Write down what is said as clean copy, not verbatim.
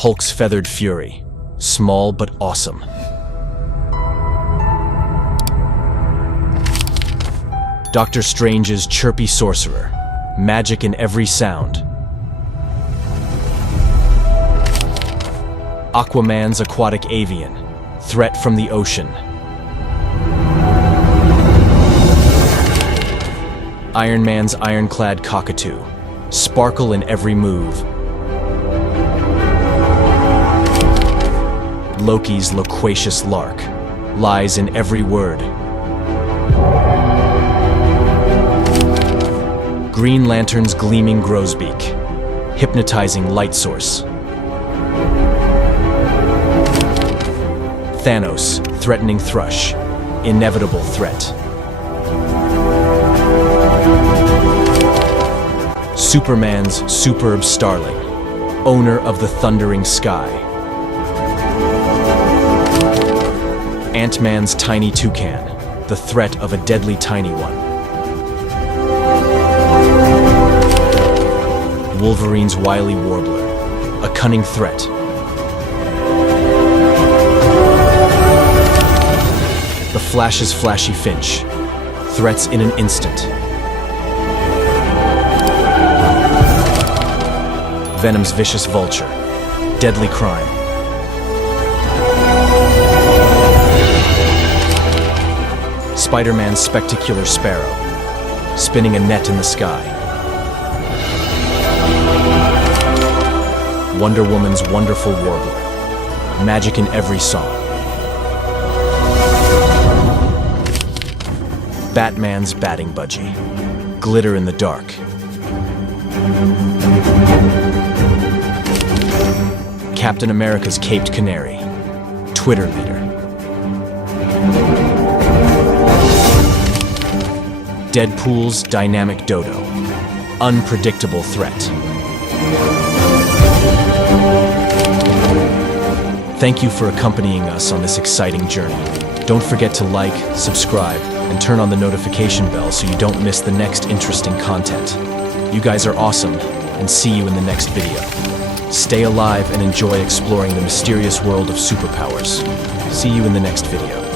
Hulk's feathered fury, small but awesome. Doctor Strange's chirpy sorcerer, magic in every sound. Aquaman's aquatic avian, threat from the ocean. Iron Man's ironclad cockatoo, sparkle in every move. Loki's loquacious lark, lies in every word. Green Lantern's gleaming grosbeak, hypnotizing light source. Thanos, threatening thrush, inevitable threat. Superman's superb starling, owner of the thundering sky. Ant-Man's tiny toucan, the threat of a deadly tiny one. Wolverine's wily warbler, a cunning threat. The Flash's flashy finch, threats in an instant. Venom's vicious vulture, deadly crime. Spider-Man's spectacular sparrow, spinning a net in the sky. Wonder Woman's wonderful warbler, magic in every song. Batman's batting budgie, glitter in the dark. Captain America's caped canary, Twitter leader. Deadpool's dynamic dodo, unpredictable threat. Thank you for accompanying us on this exciting journey. Don't forget to like, subscribe, and turn on the notification bell so you don't miss the next interesting content. You guys are awesome, and see you in the next video. Stay alive and enjoy exploring the mysterious world of superpowers. See you in the next video.